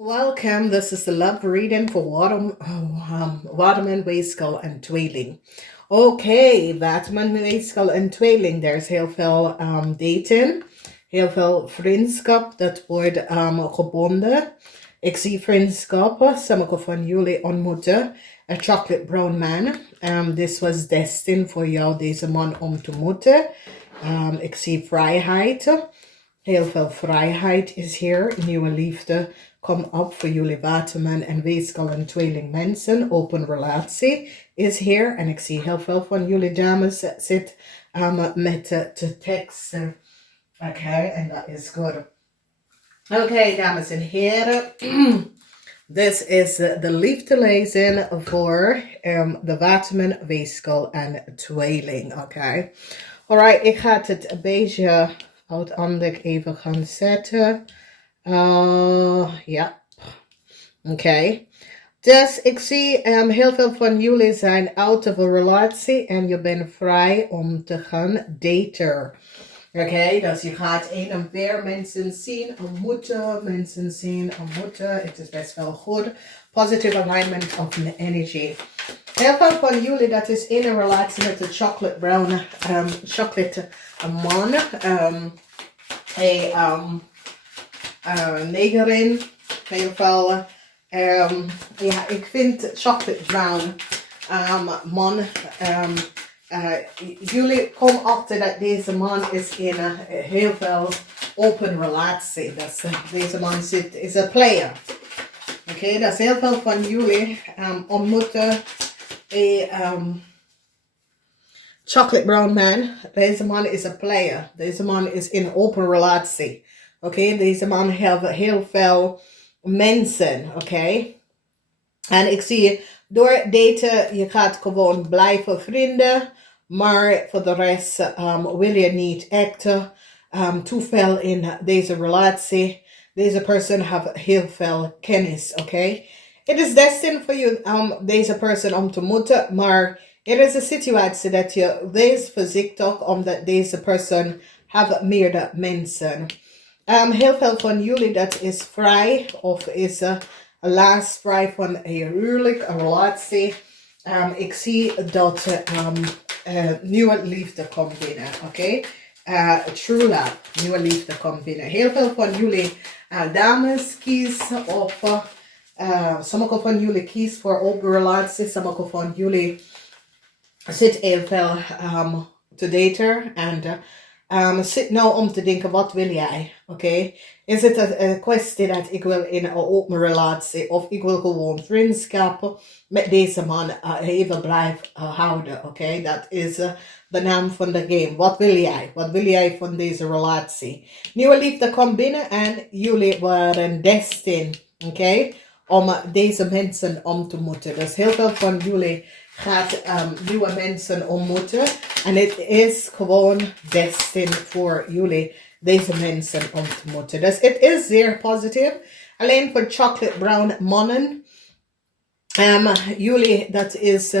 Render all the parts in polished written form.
Welcome. This is the love reading for Waterman Weegschaal en Tweelingen. Oké, Waterman Weegschaal en Tweelingen. Er is heel veel dating, heel veel vriendschap. Dat wordt gebonden. Ik zie vriendschappen. Sommige van jullie ontmoeten a chocolate brown man. This was destined voor jou, deze man, om te ontmoeten. Ik zie vrijheid. Heel veel vrijheid is hier. Nieuwe liefde. Kom op voor jullie Waterman en Weegschaal en Tweeling mensen. Open relatie is hier. En ik zie heel veel van jullie dames zit met te teksten. Oké, en dat is goed. Oké, dames en heren. Dit is de Liefde Lezing voor de Waterman Weegschaal en Tweeling. Oké. Alright, ik ga het een beetje uiteindelijk even gaan zetten. Ja. Oké. Dus ik zie heel veel van jullie zijn out of a relatie en je bent vrij om te gaan daten. Oké, dus je gaat een en weer mensen zien, ontmoeten. Het is best wel goed. Positive alignment of the energy. Heel veel van jullie dat is in een relatie met de chocolate brown, chocolate man. Negerin. Heel veel. Ja, ik vind chocolate brown man. Jullie komen achter dat deze man is in een heel veel open relatie. Dat deze man is een player. Oké, dat is heel veel van jullie ontmoeten een chocolate brown man. Deze man is een player. Deze man is in een open relatie. Oké, deze man heeft heel veel mensen. Oké. En ik zie door daten, je gaat gewoon blijven vrienden. Maar voor de rest wil je niet echt te veel in deze relatie. Deze persoon heeft heel veel kennis, oké? Het is destined voor je deze persoon om te moeten, maar er is een situatie dat je wees voorzichtig omdat deze persoon heeft meerdere mensen. Heel veel van jullie dat is vrij of is laatst vrij van een huwelijk, een relatie. Ik zie dat nieuwe liefde komt binnen, oké? True love, nieuwe liefde komt binnen. Heel veel van jullie dames kiezen of sommige van jullie kiezen voor open relatie. Sommige van jullie zit heel veel te daten en zit nou om te denken, wat wil jij? Oké? Is het een kwestie dat ik wil in een open relatie of ik wil gewoon vriendschap met deze man even blijven houden? Oké? Dat is de naam van de game. Wat wil jij? Wat wil jij van deze relatie? Nieuwe liefde komt binnen en jullie waren destined, oké? Om deze mensen om te moeten. Dus heel veel van jullie gaat nieuwe mensen ontmoeten. En het is gewoon destined voor jullie deze mensen om te ontmoeten. Dus het is zeer positief. Alleen voor chocolate brown mannen. Jullie, dat is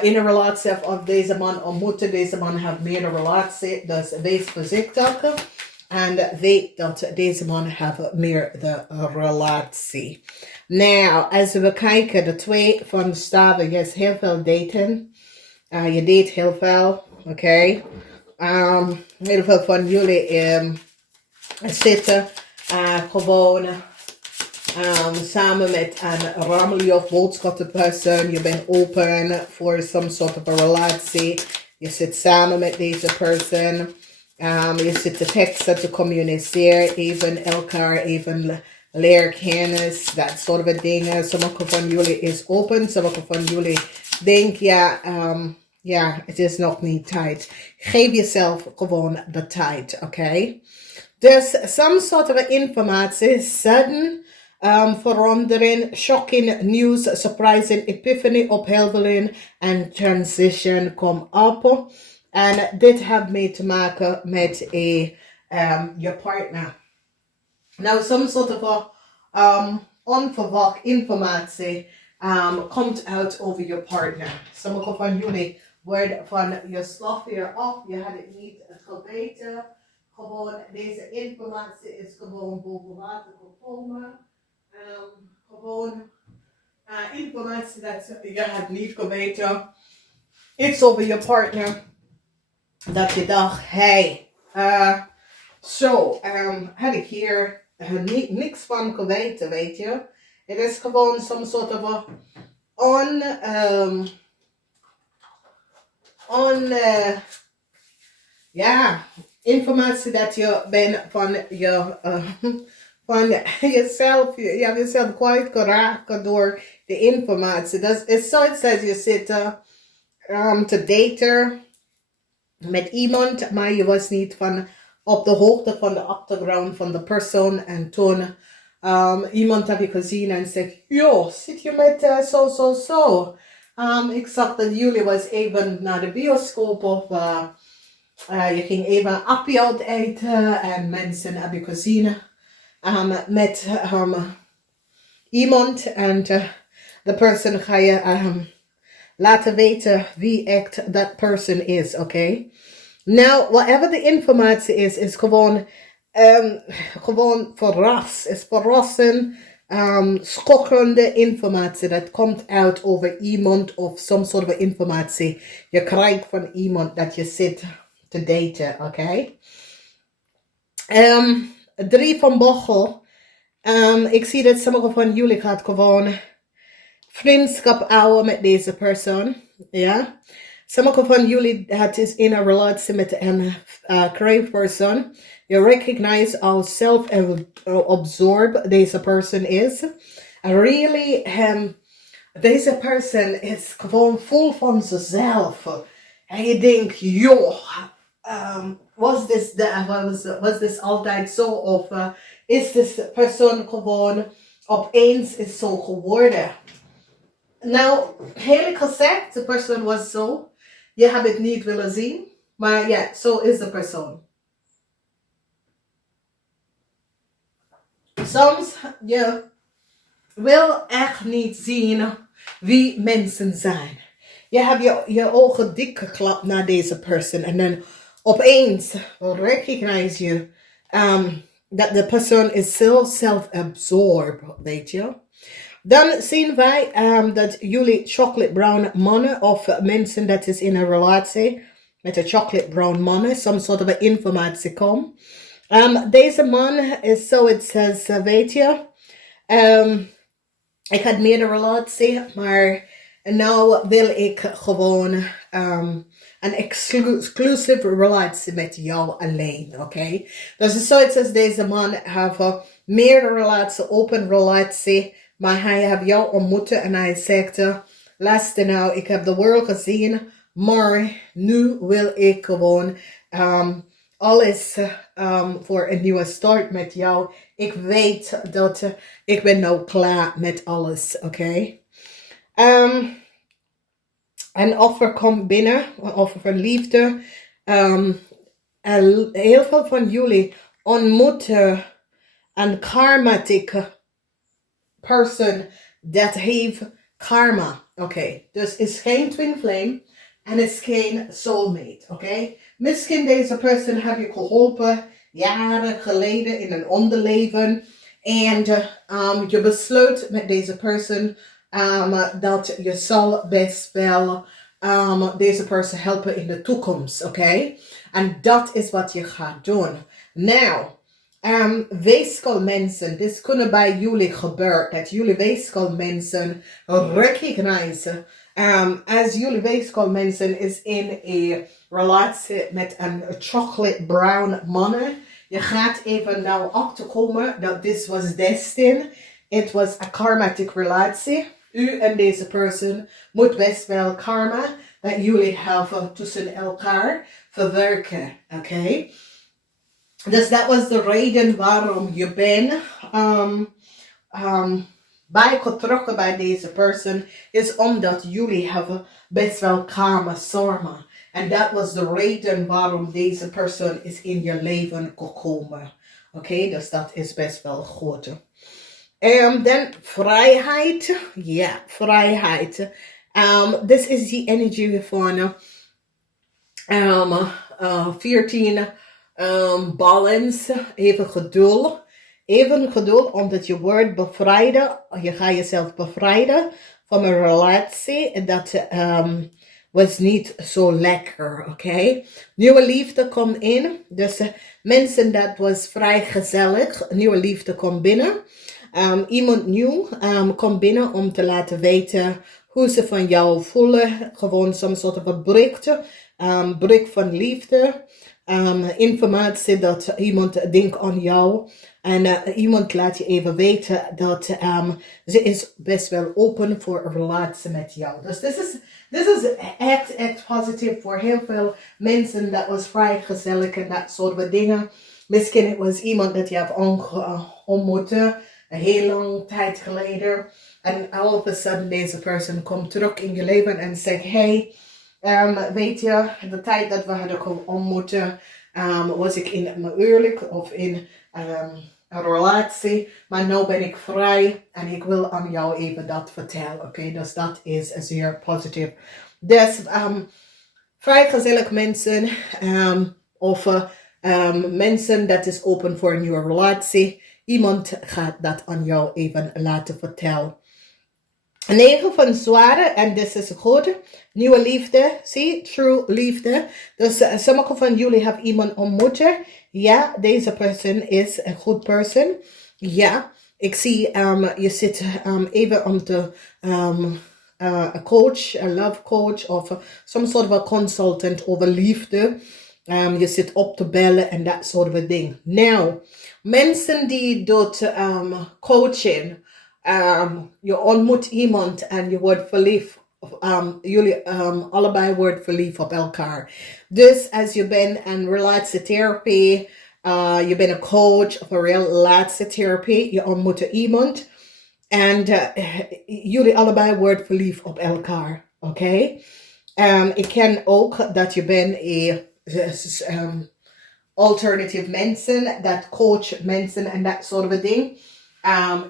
in een relatie of deze man ontmoeten. Deze man heeft meerdere relaties. Dus wees voorzichtig. En weet dat deze man heeft meerdere relatie. Nou, als we kijken, de twee van staven, je is heel veel daten. Je date heel veel, oké. Heel veel van jullie zitten gewoon samen met een rammelie of boodschappenpersoon. Je bent open voor some sort of a relatie. Je zit samen met deze persoon. Je zit te teksten, te communiceren, even elkaar, even leerkennis, dat soort dingen. Sommige van jullie is open, sommige van jullie denken, ja, het is nog niet tijd. Geef jezelf gewoon de tijd, oké? Dus some sort of informatie, sudden verandering, shocking news, surprising epiphany, opheldering en transition kom op. En dit heeft mee te maken met je partner. Nou, some sort of onverwacht informatie komt uit over je partner. Sommige van jullie worden van je slag weer af. Je had het niet geweten. Gewoon, deze informatie is gewoon boven water gekomen. Gewoon informatie dat je had niet geweten. Iets over je partner. Dat je dacht, hey, had ik hier niks van geweten, weet je. Het is gewoon some sort of informatie dat je bent van je, van jezelf. Je hebt jezelf kwijt geraakt door de informatie. Dat is zoiets als je zit te daten met iemand, maar je was niet van op de hoogte van de achtergrond van de persoon. En toen iemand heb je gezien en zegt, joh, zit je met zo. Ik zag dat jullie was even naar de bioscoop of je ging even een appie uit eten en mensen heb je gezien met iemand en de persoon ga je laten weten wie echt dat person is, oké? Nou, whatever de informatie is gewoon verrassen, schokkende informatie dat komt uit over iemand of some sort of informatie je krijgt van iemand dat je zit te daten, oké? 3 van bochel. Ik zie dat sommige van jullie gaat gewoon vriendschap houden met deze persoon, ja? Sommige van jullie het is in een relatie met een crave person. You recognize how self-absorbed deze person is. Really, deze person is gewoon vol van zichzelf. En je denkt, joh, was dit altijd zo? Of is deze persoon gewoon opeens is zo geworden? Nou, eerlijk gezegd, de persoon was zo. Je hebt het niet willen zien. Maar ja, zo is de persoon. Soms, je wil echt niet zien wie mensen zijn. Je hebt je ogen dik geklapt naar deze persoon. En dan opeens recognize je dat de persoon is zo self-absorbed, weet je. Dan zien wij dat jullie chocolate brown mannen of mensen dat is in een relatie met een chocolate brown mannen, some sort of informatie komen. Deze man is zoiets als, weet je, ik had meerdere relatie, maar nou wil ik gewoon een exclusive relatie met jou alleen, oké? Dus het is zoiets als deze man heeft meerdere relaties, open relatie, maar hij heeft jou ontmoet en hij zegt, luister nou, ik heb de wereld gezien, maar nu wil ik gewoon alles voor een nieuwe start met jou. Ik weet dat ik ben nou klaar met alles, oké? Een offer komt binnen, een offer van liefde. Heel veel van jullie ontmoeten een karmatic person dat heeft karma, oké? Dus het is geen twin flame en het is geen soulmate, oké? Misschien deze persoon heb je geholpen jaren geleden in een onderleven en je besluit met deze persoon dat je zal best wel deze persoon helpen in de toekomst, oké? En dat is wat je gaat doen. Nou, weegskalmensen, dit kunnen bij jullie gebeuren, dat jullie weegskalmensen recognizen. Als jullie weegskalmensen is in een relatie met een chocolate brown man, je gaat even nou achterkomen dat dit was destined. Het was een karmatic relatie. U en deze persoon moet best wel karma dat jullie hebben tussen elkaar verwerken, oké? Dus dat was de reden waarom je bent bijgetrokken bij deze persoon, is omdat jullie hebben best wel karma samen. En dat was de reden waarom deze persoon is in je leven gekomen. Oké, dus dat is best wel goed. Dan vrijheid. Ja, vrijheid. This is the energy van 14 balance. Even geduld. Even geduld, omdat je wordt bevrijden. Je gaat jezelf bevrijden van een relatie dat was niet zo lekker, oké? Nieuwe liefde komt in. Dus mensen, dat was vrij gezellig. Nieuwe liefde komt binnen. Iemand nieuw komt binnen om te laten weten hoe ze van jou voelen. Gewoon some soort van bericht van liefde. Informatie dat iemand denkt aan jou. En iemand laat je even weten dat ze is best wel open voor een relatie met jou. Dus dit is echt positief voor heel veel mensen. Dat was vrij gezellig en dat soort van dingen. Misschien het was iemand dat je hebt ontmoet een heel lang tijd geleden. En all of a sudden deze persoon komt terug in je leven en zegt, hey, weet je, de tijd dat we hadden ontmoeten, was ik in mijn huwelijk of in een relatie, maar nu ben ik vrij en ik wil aan jou even dat vertellen, oké? Dus dat is zeer positief. Dus vrij gezellig mensen of mensen dat is open voor een nieuwe relatie. Iemand gaat dat aan jou even laten vertellen. 9 van zware, en dit is goed. Nieuwe liefde, zie, true liefde. Dus sommige van jullie hebben iemand ontmoet. Ja, deze persoon is een goed persoon. Ja, ik zie, je zit even om te, een coach, een love coach, of some soort van consultant over liefde. Je zit op te bellen en dat soort van ding. Nou, mensen die doet coaching, je ontmoet iemand en je wordt verliefd. Jullie allebei worden verliefd op elkaar. Dus als je bent een relatietherapie, je bent een coach of een relatietherapie, je ontmoet iemand en jullie allebei worden verliefd op elkaar. Oké? Ik ken ook dat je bent alternative mensen, dat coach mensen en dat soort van ding.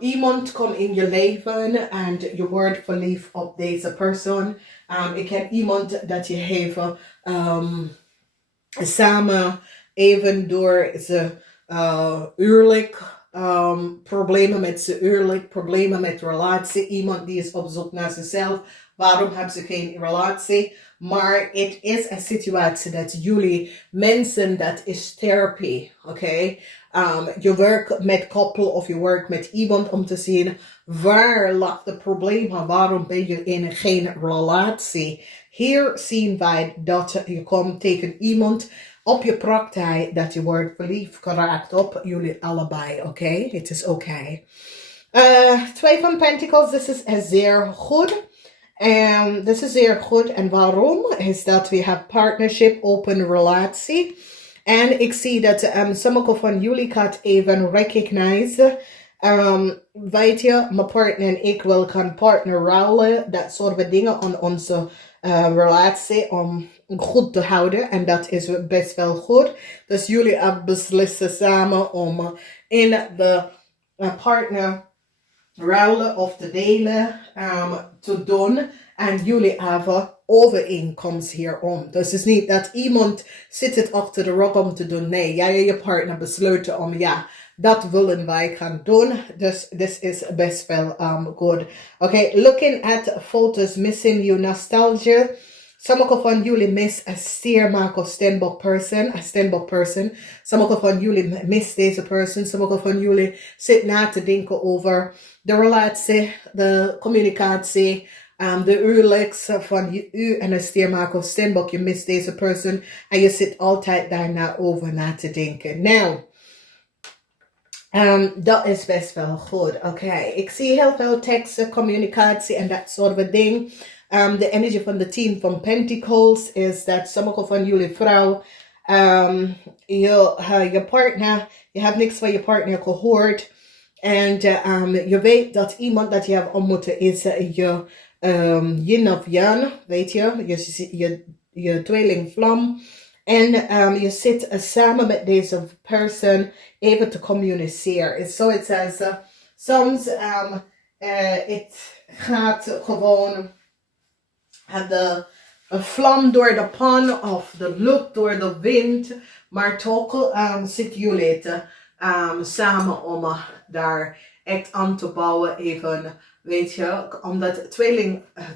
Iemand komt in je leven en je wordt verliefd op deze persoon. Ik ken iemand dat je heeft samen even door ze huwelijk, problemen met zijn huwelijk, problemen met relatie. Iemand die is op zoek naar zichzelf. Waarom hebben ze geen relatie? Maar het is een situatie dat jullie mensen, dat is therapie, oké? Je werkt met koppel of je werkt met iemand om te zien waar ligt het probleem en waarom ben je in geen relatie. Hier zien wij dat je komt tegen iemand op je praktijk dat je wordt verliefd geraakt op jullie allebei, oké? Het is oké. 2 van Pentacles, dit is zeer goed. Dit is zeer goed. En waarom? Is dat we hebben partnership, open relatie. En ik zie dat sommige van jullie gaat even recognize. Weet je, mijn partner en ik wil gaan partner ruilen. Dat soort van dingen aan onze relatie om goed te houden. En dat is best wel goed. Dus jullie hebben beslissen samen om in de partner ruilen of te delen te doen. En jullie hebben overeenkomst hierom. Dus het is niet dat iemand zit het achter de rug om te doen. Nee, jij en je partner besluiten om ja, dat willen wij gaan doen. Dus dit is best wel goed. Oké, looking at photos, missing you nostalgia. Sommige van jullie miss een steermaak of standbook person. Sommige van jullie miss deze person. Sommige van jullie zit na te denken over de relatie, de communicatie, de huwelijks van u en een steermaak of standbook. Je mist deze person en je zit altijd daarna over na te denken. Nou, dat is best wel goed. Oké, ik zie heel veel teksten, communicatie en dat soort van ding. De energie van de 10 van Pentacles is dat sommige van jullie vrouw, je partner, je hebt niks van je partner gehoord. En je weet dat iemand dat je hebt ontmoet is je yin of yang, weet je tweelingvlam. En je zit samen met deze persoon even te communiceren. So it says, soms het gaat gewoon de vlam door de pan of de lucht door de wind. Maar toch zitten jullie te samen om daar echt aan te bouwen even, weet je, omdat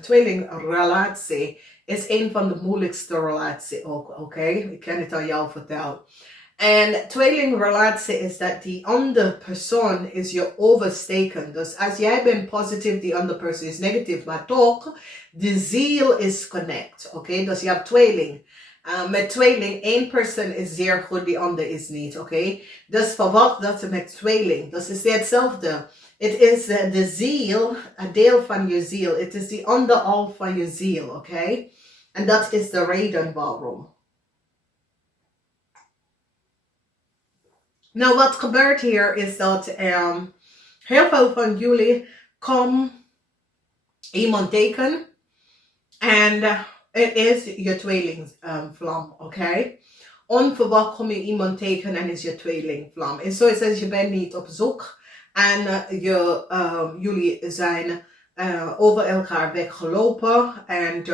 tweelingrelatie is een van de moeilijkste relaties ook, oké? Ik kan het aan jou vertellen. En tweelingrelatie is dat die andere persoon is je oversteken. Dus als jij bent positief, die andere persoon is negatief, maar toch, de ziel is connect, oké? Dus je hebt tweeling. Met tweeling, één persoon is zeer goed, die ander is niet, oké? Dus verwacht dat ze met tweeling, dat is hetzelfde. Het is de ziel, een deel van je ziel. Het is die anderhalf van je ziel, oké? En dat is de reden waarom. Nou, wat gebeurt hier is dat heel veel van jullie komen iemand tegen en het is je tweelingvlam, oké? Onverwacht kom je iemand tegen en is je tweelingvlam. En zoals je bent niet op zoek en jullie zijn over elkaar weggelopen en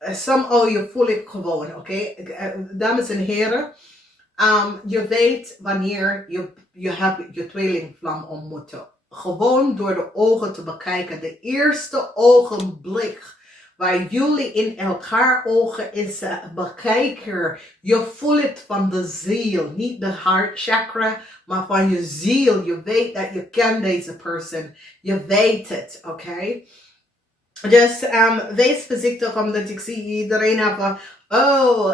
somehow je voelt het gewoon, oké? Dames en heren. Je weet wanneer je hebt je tweelingvlam ontmoeten. Gewoon door de ogen te bekijken. De eerste ogenblik waar jullie in elkaar ogen is bekijker. Je voelt het van de ziel. Niet de hartchakra, maar van je ziel. Je weet dat je kent deze persoon. Je weet het, oké? Dus wees voorzichtig, omdat ik zie iedereen hebben,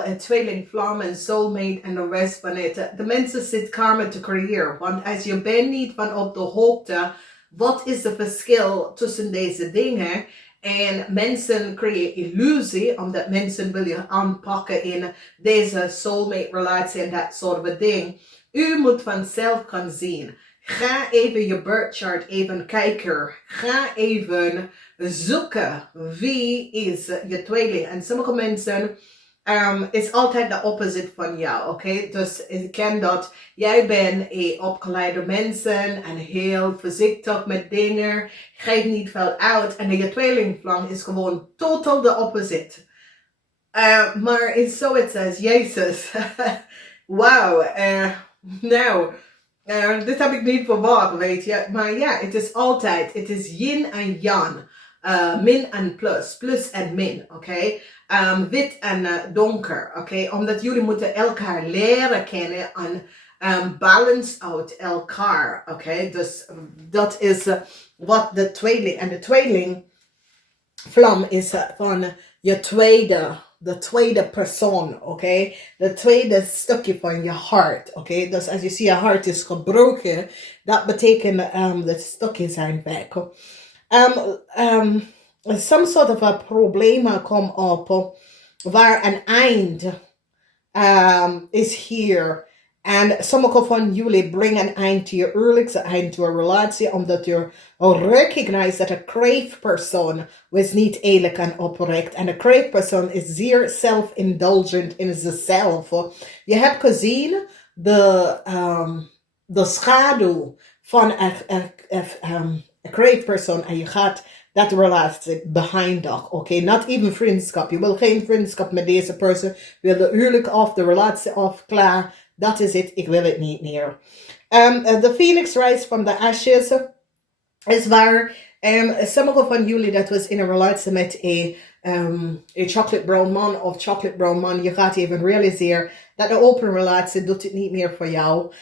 een tweelingvlam en soulmate en de rest van het. De mensen zitten karma te creëren, want als je bent niet van op de hoogte, wat is het verschil tussen deze dingen? En mensen creëren illusie, omdat mensen willen je aanpakken in deze soulmate relatie en dat soort van ding. U moet vanzelf gaan zien. Ga even je birth chart even kijken. Ga even zoeken wie is je tweeling. En sommige mensen is altijd de opposite van jou, oké? Dus ik ken dat jij bent een opgeleide mensen en heel voorzichtig met dingen. Geeft niet veel uit. En je tweelingvlam is gewoon totaal de opposite. Maar is zoiets als Jezus. Wauw. Nou... dit heb ik niet verwacht, weet je. Maar ja, het is altijd, het is yin en yang. Min en plus, plus en min, oké. Wit en donker, oké. Omdat jullie moeten elkaar leren kennen en balance out elkaar, oké. Dus dat is wat de tweeling, en de tweelingvlam is van je de tweede persoon, oké? De tweede stukje van je hart, oké? Dus als je ziet je hart is gebroken, dat betekent dat stukjes zijn weg. Some sort of a problemen komen op waar een eind is hier. En sommige van jullie brengen een eind to je huwelijkse eind to een relatie, omdat je recognize dat een crave persoon was niet eerlijk en oprecht. En een crave persoon is zeer self-indulgent in zichzelf. Je hebt gezien de schaduw van een crave persoon en je gaat dat relatie behind dat, oké? Not even vriendschap. Je wil geen vriendschap met deze persoon. Je wil de huwelijk af, de relatie af, klaar. Dat is het, ik wil het niet meer. De Phoenix Rise from the Ashes is waar sommige van jullie dat was in een relatie met een chocolate brown man of chocolate brown man. Je gaat even realiseren dat de open relatie doet het niet meer voor jou.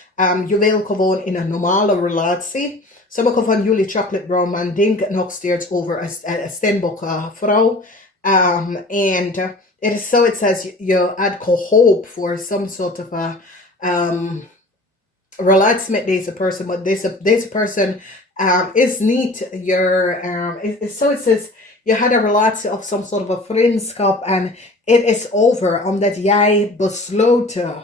Je wil gewoon in een normale relatie. Sommige van jullie chocolate brown man denken nog steeds over een steenbok vrouw. En het is zoiets als je had hoop voor some sort of a relatie met deze persoon, maar deze persoon is niet is zoiets als je had een relatie of some sort of a vriendschap en het is over omdat jij besloten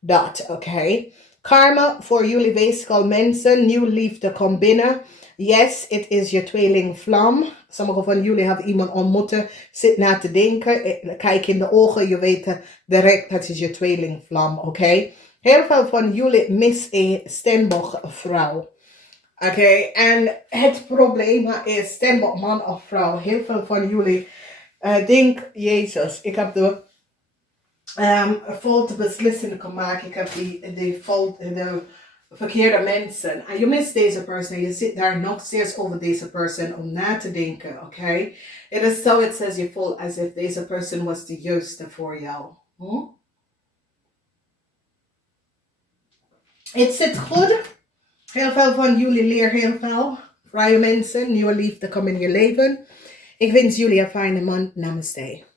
dat, oké? Karma voor jullie weegschaal mensen, nieuw liefde komt binnen. Yes, het is je tweelingvlam. Sommigen van jullie hebben iemand ontmoeten, zit na te denken, kijk in de ogen, je weet direct dat is je tweelingvlam, oké? Heel veel van jullie missen een steenbokvrouw. Oké, en het probleem is steenbok man of vrouw. Heel veel van jullie denken, Jezus, ik heb de foute beslissingen kan maken. Ik heb de verkeerde mensen. En je mist deze persoon. Je zit daar nog steeds over deze persoon om na te denken. Oké? It is so it says you feel as if deze persoon was de juiste voor jou. Het zit goed. Heel veel van jullie leren heel veel. Vrije mensen, nieuwe liefde komt in je leven. Ik wens jullie een fijne maand. Namaste.